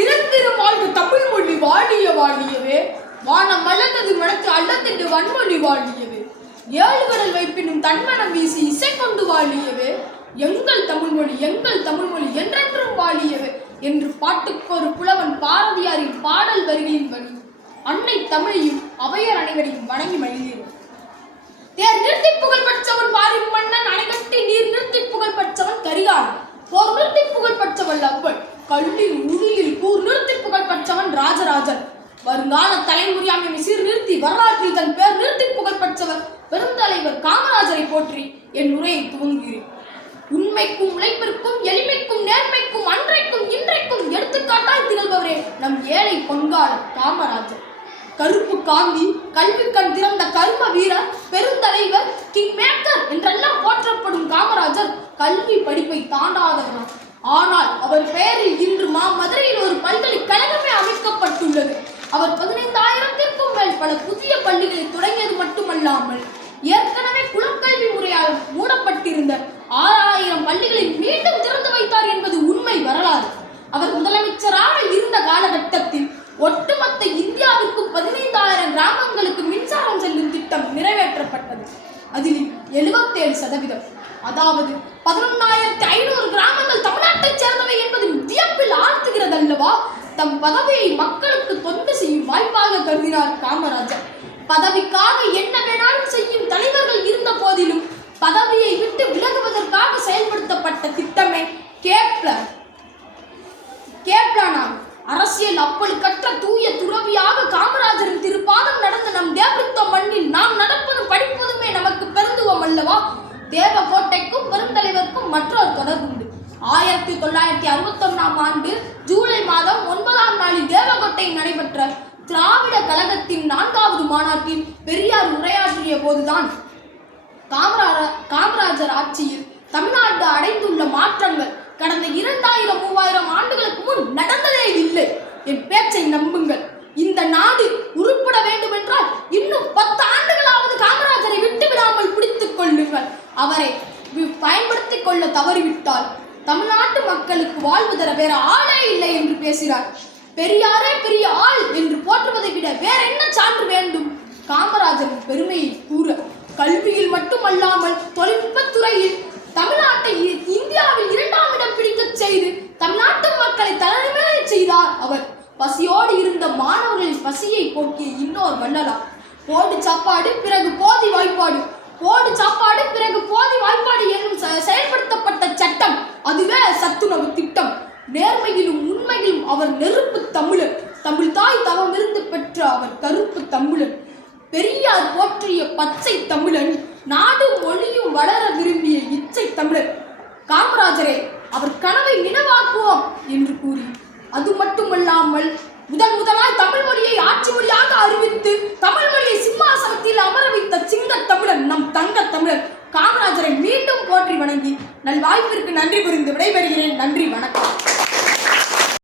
நிரந்தரம் வாழ்க தமிழ் மொழி வாழிய வாழியவே. வானம் மலர்ந்தது மனத்து அல்லத்தென்று வன்மொழி வாழியவே. ஏழு கடல் வைப்பினும் தன்மனம் வீசி இசை கொண்டு வாழியவே. எங்கள் தமிழ் மொழி எங்கள் தமிழ் மொழி என்றென்றும் வாழியவே என்று பாட்டுக்கு ஒரு புலவன் பாரதியாரின் பாடல் வரிகளின் வழி அன்னை தமிழையும் அவையர் அனைவரையும் வணங்கி மகிழ்கிறோம் தேர் நிறுத்தி புகழ் பெற்றவன் பாரின் மன்னன் அணைகட்டி நீர் நிறுத்தி புகழ் பெற்றவன் கரிகாலன் போர் நிறுத்தி புகழ் பெற்றவன் லவ்வன் கல்லில் உளியில் கூர் நிறுத்தி புகழ் பெற்றவன் ராஜராஜன். வருங்கால தலைமுறையாமை சீர் நிறுத்தி வரலாற்றில் தன் பேர் நிறுத்தி புகழ் பெற்றவர் பெருந்தலைவர் காமராஜரை போற்றி என் உரையை துவங்குகிறேன். உண்மைக்கும் உழைப்பிற்கும் எளிமைக்கும் நேர்மைக்கும் அன்றைக்கும் இன்றைக்கும் எடுத்துக்காட்டாய் திகழ்பவரே நம் ஏழை பங்காளர் காமராஜர். கருப்பு காந்தி கல்வி கண் திறந்த கர்ம வீரர் பெருந்தலைவர் கிங் மேக்கர் என்றெல்லாம் போற்றப்படும் காமராஜர் கல்வி படிப்பை தாண்டாதவர். ஆனால் அவர் பெயர் தொடங்கியது மட்டுமல்லாமல் ஏற்கனவே குலக்கல்வி முறையால் மூடப்பட்டிருந்த ஆறாயிரம் பள்ளிகளை மீண்டும் திறந்து வைத்தார் என்பது உண்மை வரலாறு. அவர் முதலமைச்சராக இருந்த காலகட்டத்தில் ஒட்டுமொத்த இந்தியாவிற்கு பதினைந்தாயிரம் கிராமங்களுக்கு மின்சாரம் செல்லும் திட்டம் நிறைவேற்றப்பட்டது. அதில் எழுபத்தேழு சதவீதம் அதாவது பதினொன்னாயிரத்தி ஐநூறு கிராமங்கள் தமிழ்நாட்டைச் சேர்ந்தவை என்பது வியப்பில் ஆழ்த்துகிறது அல்லவா தம் பதவியை மக்களுக்கு தொண்டு செய்யும் வாய்ப்பாக கருதினார் காமராஜர். பதவிக்காக என்ன வேணாலும் செய்யும் தலைவர்கள் இருந்த போதிலும் பதவியை விட்டு விலகுவதற்காக செயல்படுத்தப்பட்ட திட்டமே கேப்லர் கேப்லானாம் அரசியல் அப்பழுக்கற்ற தூய துறவியாக காமராஜரின் திருப்பாதம் நடந்த நம் தேவருத்த மண்ணில் நாம் நடப்பதும் படிப்பதுமே நமக்கு பெருந்துவம் அல்லவா? தேவகோட்டைக்கும் பெருந்தலைவருக்கும் மற்றொரு தொடர்புண்டு ஆயிரத்தி தொள்ளாயிரத்தி அறுபத்தி ஒன்றாம் ஆண்டு ஜூலை மாதம் ஒன்பதாம் நாளில் தேவகோட்டையில் நடைபெற்ற திராவிட கழகத்தின் நான்காவது மாநாட்டில் பெரியார் உரையாற்றிய போதுதான் காமராஜர் காமராஜர் ஆட்சியில் தமிழ்நாடு அடைந்துள்ள மாற்றங்கள் கடந்த இரண்டாயிரம் மூவாயிரம் ஆண்டுகளுக்கு முன் நடந்ததே இல்லை. என் பேச்சை நம்புங்கள். இந்த நாடு உருப்பட வேண்டும் என்றால் இன்னும் பத்து ஆண்டுகளாவது காமராஜரை விட்டு விடாமல் பிடித்துக் கொள்ளுங்கள். அவரை பயன்படுத்திக் கொள்ள தவறிவிட்டால் தமிழ்நாட்டு மக்களுக்கு வாழ்வு தர வேற ஆளே இல்லை என்று பேசினார் பெரியாரே பெரிய ஆள் என்று போற்றுவதை விட வேற என்ன சான்று வேண்டும்? காமராஜரின் பெருமையை கூற கல்வியில் மட்டுமல்லாமல் தொழில்நுட்பத் துறையில் தமிழ்நாட்டை இந்தியாவில் இரண்டாம் இடம் பிடிக்கச் செய்து தமிழ்நாட்டு மக்களை தலைமையை செய்தார் அவர். பசியோடு இருந்த மாணவர்களின் பசியை போக்கிய இன்னொரு வள்ளலார் போடு சாப்பாடு பிறகு போதி வாய்ப்பாடு. போடு சாப்பாடு பிறகு போதி வாய்ப்பாடு என்னும் செயல்படுத்தப்பட்ட சட்டம் அதுவே சத்துணவு திட்டம். நேர்மையிலும் உண்மையிலும் அவர் நெருப்பு தமிழர் தமிழ் தாய் தவம் இருந்து பெற்ற அவர் கருப்பு தமிழன். பெரியார் போற்றிய பச்சை தமிழன். நாடும் மொழியும் வளர விரும்பிய இச்சை தமிழர் காமராஜரே அவர் கனவை நினைவாக்குவோம் என்று கூறி அது மட்டுமல்லாமல் முதன் முதலாய் தமிழ் மொழியை ஆட்சி மொழியாக அறிவித்து தமிழ் மொழியை சிம்மாசனத்தில் அமர வைத்த சிங்க தமிழன் நம் தங்க தமிழர் காமராஜரை போற்றி வணங்கி நல் வாய்ப்பிற்கு நன்றி புரிந்து விடைபெறுகிறேன். நன்றி வணக்கம்.